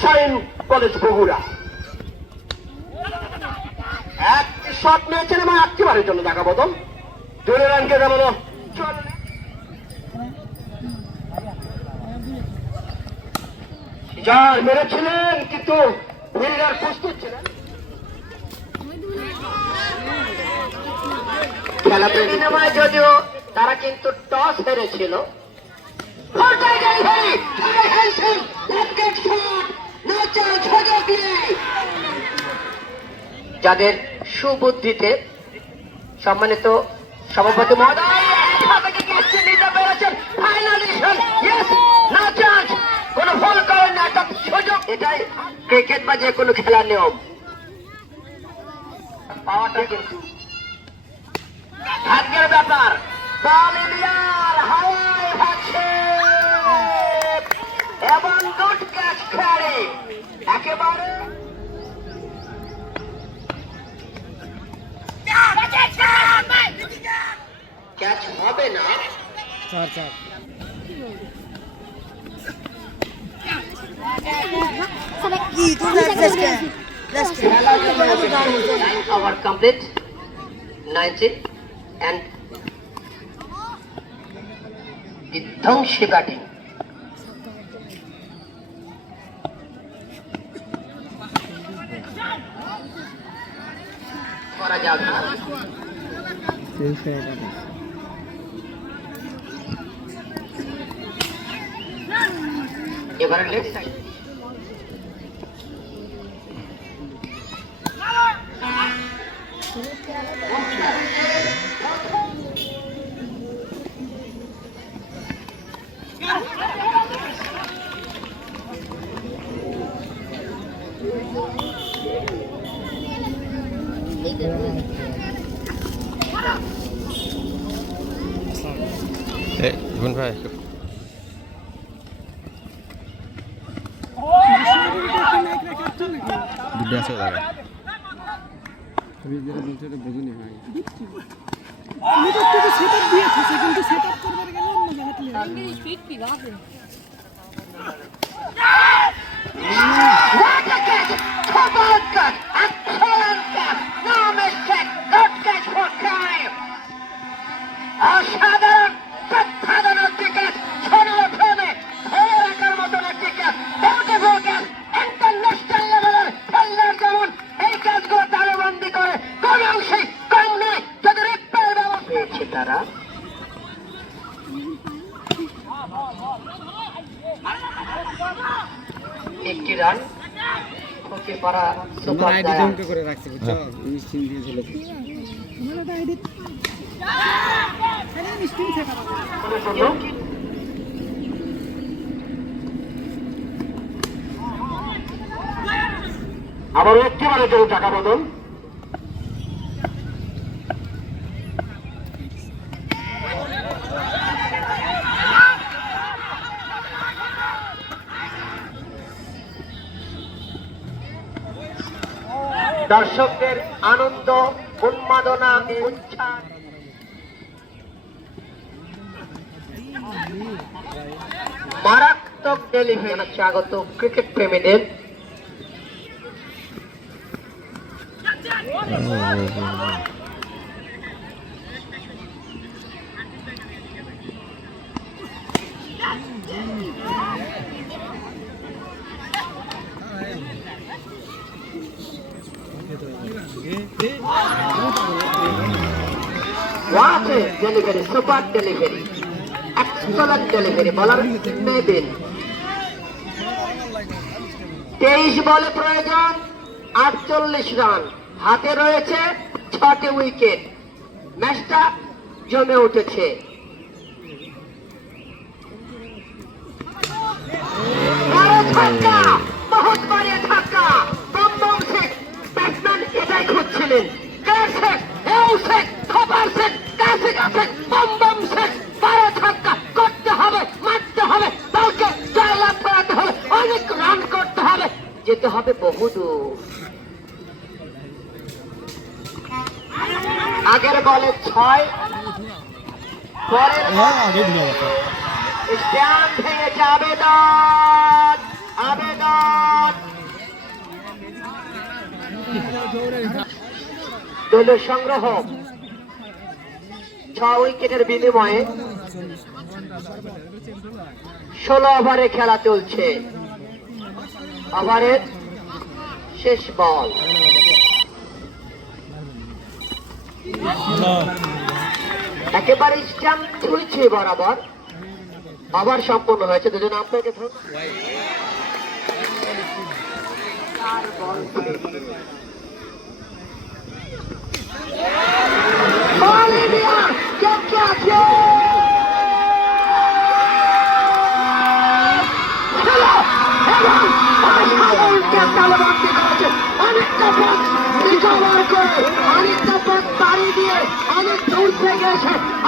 Shine college Bogura. একটি shot নিয়েছেন এবং একটিবারের জন্য জায়গা বদল। দলীয় রানকে জানানো যার মেরেছিলেন, কিন্তু ফিল্ডার প্রস্তুত ছিলেন। খেলা সিনেমায় যদিও তারা কিন্তু টস হেরেছিল। যাদের সুবুদ্ধিতে সম্মানিত সভাপতি মহোদয় নিতে পেরেছেন, কোন ফল করেন না, একটা সুযোগ। এটাই ক্রিকেট বা যে কোনো খেলার নিয়ম। পাওয়াটা কিন্তু ভাগ্যের ব্যাপার। হাওয়ায় ভাসছে এবং গুড ক্যাচ খেলে একেবারে ক্যাচ হবে না। Over complete 90 and বিধ্বংসী ব্যাটিং। করা যাবে না। এবারে লেফট সাইড গুণ ভাই আছে দাদা বুঝুনি ভাই আমি তো একটু সেটআপ দিয়েছি কিন্তু সেটআপ করবার গেলে অন্য জায়গায় আমি স্পিড কি লাগে অসাধারণ প্রত্যাধানের টিকেট সোনার ফ্রেমে ধরে রাখার মতন একটি ক্যাচ। Beautiful catch. ইন্টারন্যাশনাল লেভেলের খেলনার যেমন এই ক্যাচগুলো তালুবন্দি করে কোন অংশে কম নয়। যদি রিপ্লের ব্যবস্থা পেয়েছে তারা, একটি রান ওকে পারা সুপার জায়ান্ট করে রাখছে। বুঝছো মিস্টিং দিয়েছিল আমরা আইডি আরে মিস্টিং সেটআপ আবার একেবারে জন্য টাকা বদল। দর্শকদের আনন্দ, উন্মাদনা, উচ্ছ্বাস, মারাত্মক ডেলিভারি স্বাগত ক্রিকেট প্রেমীদের। Delivery, super delivery, excellent delivery. বলার মেদিন 23 বলে প্রয়োজন 48 রান, হাতে রয়েছে 6টি উইকেট। ম্যাচটা জমে উঠেছে। বহুত বাড়িয়ে ধাক্কা। বম্বম শেখ ব্যাটসম্যান এটাই খুঁজছিলেন। বম্বম শেখ বারো ধাক্কা করতে হবে, মারতে হবে, দলকে জয়লাভ করাতে হবে, অনেক রান করতে হবে, যেতে হবে বহুদূর। আগের বলে 6, পরের স্ট্যাম্প ভেঙেছে। আবেদন, আবেদন দলীয় সংগ্রহ 6 উইকেটের বিনিময়ে 16 ওভারে খেলা চলছে। ওভারের শেষ বল। একেবারে স্ট্যাম্প ছুঁইছে বরাবর। আবার সম্পূর্ণ হয়েছে। দুজন আম্পায়ারকে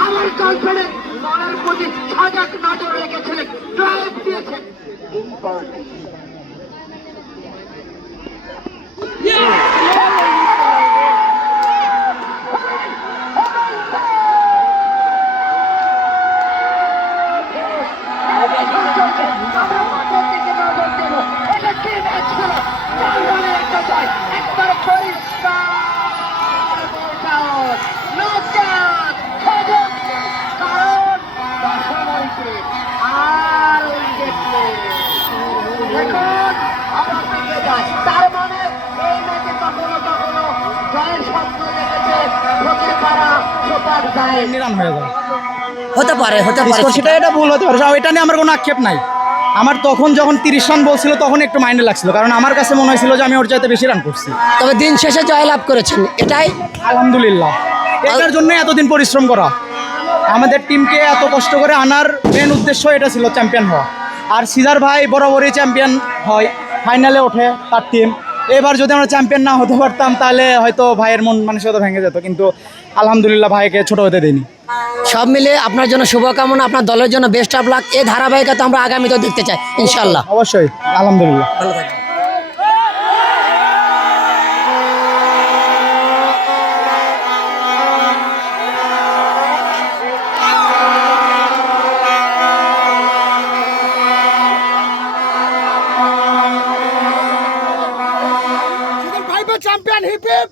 আমার কনফিডেন্স দলের প্রতি সজাগ নজর রেখেছিলেন, ড্রাইভ দিয়েছেন। একবার পরিষ্কার তার মানে এই ম্যাচে কখনো কখনো জয়ের স্বপ্ন দেখেছে চোখে পাড়া চোপার যায়। রান হয়ে যায় হতে পারে সেটা এটা ভুল হতে পারে, এটা নিয়ে আমার কোনো আক্ষেপ নাই। আমার তখন যখন 30 রান বলছিল তখন একটু মাইন্ডে লাগছিল, কারণ আমার কাছে মনে হয়েছিল যে আমি ওর চাইতে বেশি রান করছি। তবে দিন শেষে জয়লাভ করেছেন, এটাই আলহামদুলিল্লাহ। এটার জন্যই এতদিন পরিশ্রম করা, আমাদের টিমকে এত কষ্ট করে আনার মেন উদ্দেশ্য এটা ছিল চ্যাম্পিয়ন হওয়া। আর সিজার ভাই বরাবরই চ্যাম্পিয়ন হয়, ফাইনালে ওঠে তার টিম। এবার যদি আমরা চ্যাম্পিয়ন না হতে পারতাম তাহলে হয়তো ভাইয়ের মন মানসিকতা ভেঙে যেত, কিন্তু আলহামদুলিল্লাহ ভাইকে ছোট হতে দেয়নি। সব মিলে আপনার জন্য শুভকামনা, আপনার দলের জন্য বেস্ট অফ লাক। এই ধারাবাহিকতা আমরা আগামীতেও দেখতে চাই ইনশাল্লাহ। অবশ্যই, আলহামদুলিল্লাহ। ভালো থাকবেন। Champion hip hip